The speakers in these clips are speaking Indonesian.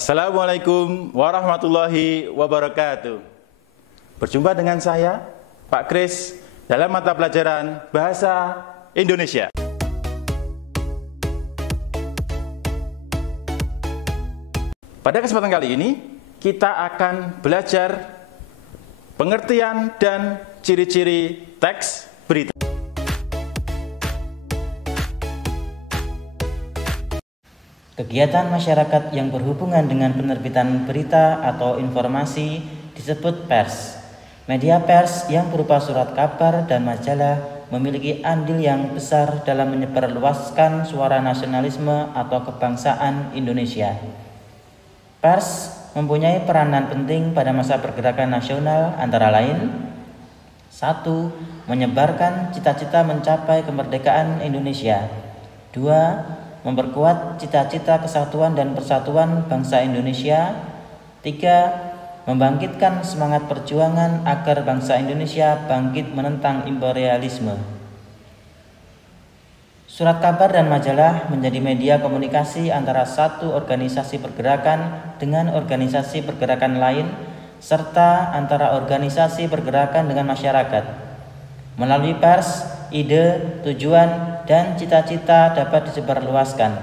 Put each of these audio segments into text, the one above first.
Assalamualaikum warahmatullahi wabarakatuh. Berjumpa dengan saya, Pak Kris, dalam mata pelajaran Bahasa Indonesia. Pada kesempatan kali ini, kita akan belajar pengertian dan ciri-ciri teks berita. Kegiatan masyarakat yang berhubungan dengan penerbitan berita atau informasi disebut pers. Media pers yang berupa surat kabar dan majalah memiliki andil yang besar dalam menyebarluaskan suara nasionalisme atau kebangsaan Indonesia. Pers mempunyai peranan penting pada masa pergerakan nasional antara lain: 1. Menyebarkan cita-cita mencapai kemerdekaan Indonesia. 2. Memperkuat cita-cita kesatuan dan persatuan bangsa Indonesia. 3. Membangkitkan semangat perjuangan agar bangsa Indonesia bangkit menentang imperialisme. Surat kabar dan majalah menjadi media komunikasi antara satu organisasi pergerakan dengan organisasi pergerakan lain, serta antara organisasi pergerakan dengan masyarakat. Melalui pers, ide, tujuan, dan cita-cita dapat disebarluaskan.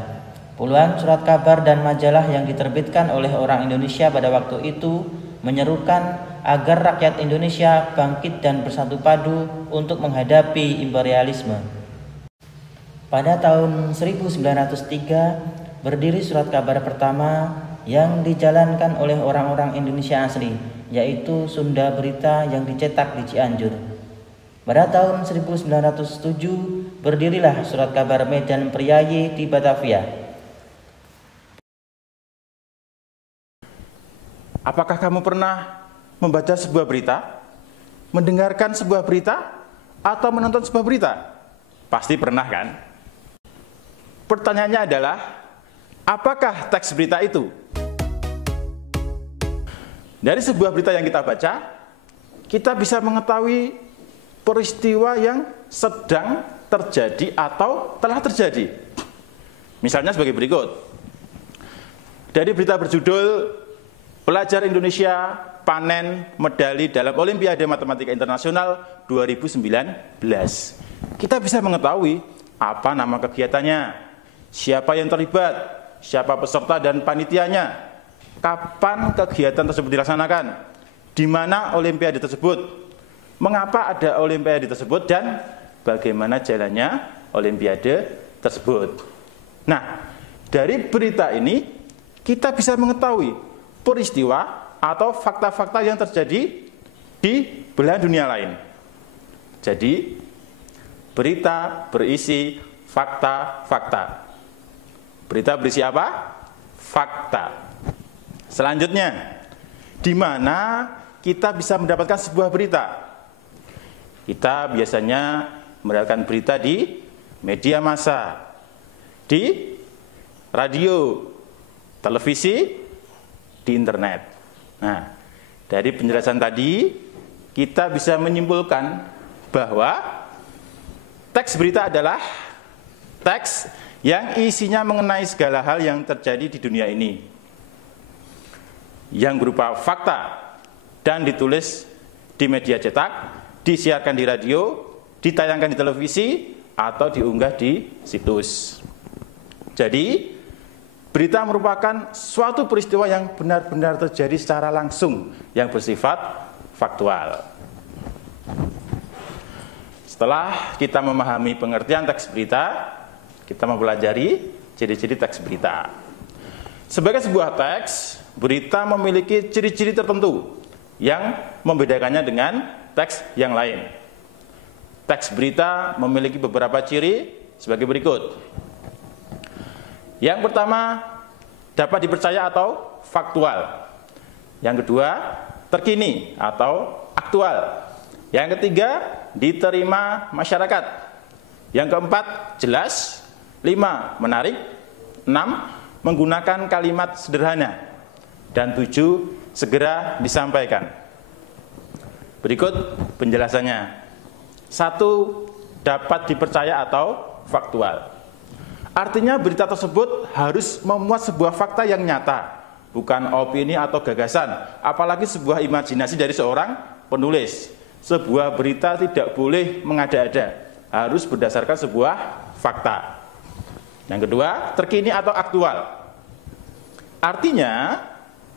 Puluhan surat kabar dan majalah yang diterbitkan oleh orang Indonesia pada waktu itu menyerukan agar rakyat Indonesia bangkit dan bersatu padu untuk menghadapi imperialisme. Pada tahun 1903 berdiri surat kabar pertama yang dijalankan oleh orang-orang Indonesia asli, yaitu Sunda Berita yang dicetak di Cianjur. Pada tahun 1907 berdirilah surat kabar Medan Priayi di Batavia. Apakah kamu pernah membaca sebuah berita, mendengarkan sebuah berita, atau menonton sebuah berita? Pasti pernah, kan? Pertanyaannya adalah, apakah teks berita itu? Dari sebuah berita yang kita baca, kita bisa mengetahui peristiwa yang sedang terjadi atau telah terjadi. Misalnya sebagai berikut. Dari berita berjudul Pelajar Indonesia panen medali dalam Olimpiade Matematika Internasional 2019. Kita bisa mengetahui apa nama kegiatannya, siapa yang terlibat, siapa peserta dan panitianya, kapan kegiatan tersebut dilaksanakan, di mana Olimpiade tersebut, mengapa ada Olimpiade tersebut, dan bagaimana jalannya Olimpiade tersebut. Nah, dari berita ini kita bisa mengetahui peristiwa atau fakta-fakta yang terjadi di belahan dunia lain. Jadi, berita berisi fakta-fakta. Berita berisi apa? Fakta. Selanjutnya, di mana kita bisa mendapatkan sebuah berita? Kita biasanya mendapatkan berita di media massa, di radio, televisi, di internet. Nah, dari penjelasan tadi kita bisa menyimpulkan bahwa teks berita adalah teks yang isinya mengenai segala hal yang terjadi di dunia ini, yang berupa fakta dan ditulis di media cetak, disiarkan di radio, ditayangkan di televisi, atau diunggah di situs. Jadi, berita merupakan suatu peristiwa yang benar-benar terjadi secara langsung, yang bersifat faktual. Setelah kita memahami pengertian teks berita, kita mempelajari ciri-ciri teks berita. Sebagai sebuah teks, berita memiliki ciri-ciri tertentu yang membedakannya dengan teks yang lain. Teks berita memiliki beberapa ciri sebagai berikut. Yang pertama, dapat dipercaya atau faktual. Yang kedua, terkini atau aktual. Yang ketiga, diterima masyarakat. Yang keempat, jelas. 5, menarik. 6, menggunakan kalimat sederhana. Dan 7, segera disampaikan. Berikut penjelasannya. 1, dapat dipercaya atau faktual. Artinya berita tersebut harus memuat sebuah fakta yang nyata, bukan opini atau gagasan, apalagi sebuah imajinasi dari seorang penulis. Sebuah berita tidak boleh mengada-ada, harus berdasarkan sebuah fakta. Yang kedua, terkini atau aktual. Artinya,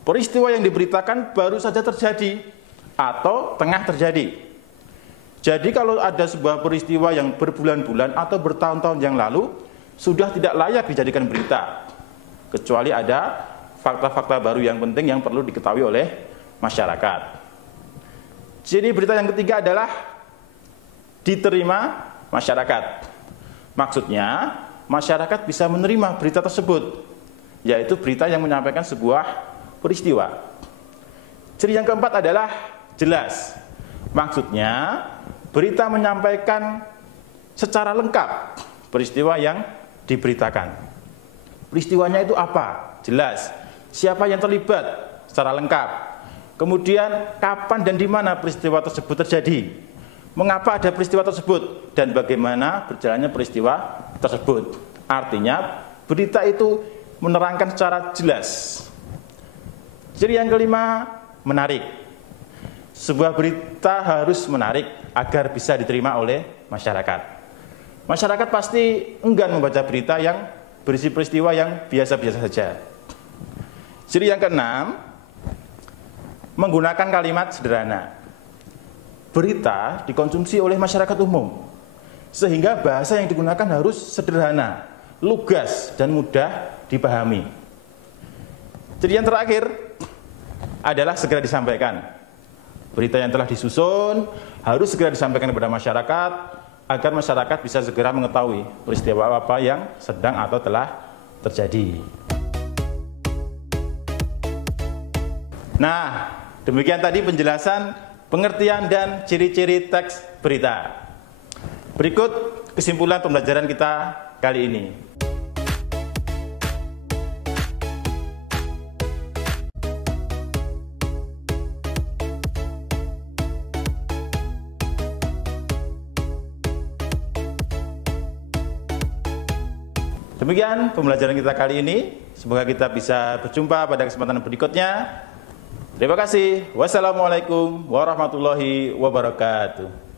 peristiwa yang diberitakan baru saja terjadi atau tengah terjadi. Jadi kalau ada sebuah peristiwa yang berbulan-bulan atau bertahun-tahun yang lalu, sudah tidak layak dijadikan berita. Kecuali ada fakta-fakta baru yang penting yang perlu diketahui oleh masyarakat. Jadi berita yang ketiga adalah diterima masyarakat. Maksudnya, masyarakat bisa menerima berita tersebut, yaitu berita yang menyampaikan sebuah peristiwa. Ciri yang keempat adalah jelas. Maksudnya, berita menyampaikan secara lengkap peristiwa yang diberitakan. Peristiwanya itu apa? Jelas. Siapa yang terlibat? Secara lengkap. Kemudian, kapan dan di mana peristiwa tersebut terjadi? Mengapa ada peristiwa tersebut? Dan bagaimana berjalannya peristiwa tersebut? Artinya, berita itu menerangkan secara jelas. Ciri yang kelima, menarik. Sebuah berita harus menarik agar bisa diterima oleh masyarakat. Masyarakat pasti enggan membaca berita yang berisi peristiwa yang biasa-biasa saja. Ciri yang keenam, menggunakan kalimat sederhana. Berita dikonsumsi oleh masyarakat umum, sehingga bahasa yang digunakan harus sederhana, lugas, dan mudah dipahami. Ciri yang terakhir adalah segera disampaikan. Berita yang telah disusun harus segera disampaikan kepada masyarakat agar masyarakat bisa segera mengetahui peristiwa apa yang sedang atau telah terjadi. Nah, demikian tadi penjelasan, pengertian, dan ciri-ciri teks berita. Berikut kesimpulan pembelajaran kita kali ini. Demikian pembelajaran kita kali ini. Semoga kita bisa berjumpa pada kesempatan berikutnya. Terima kasih. Wassalamualaikum warahmatullahi wabarakatuh.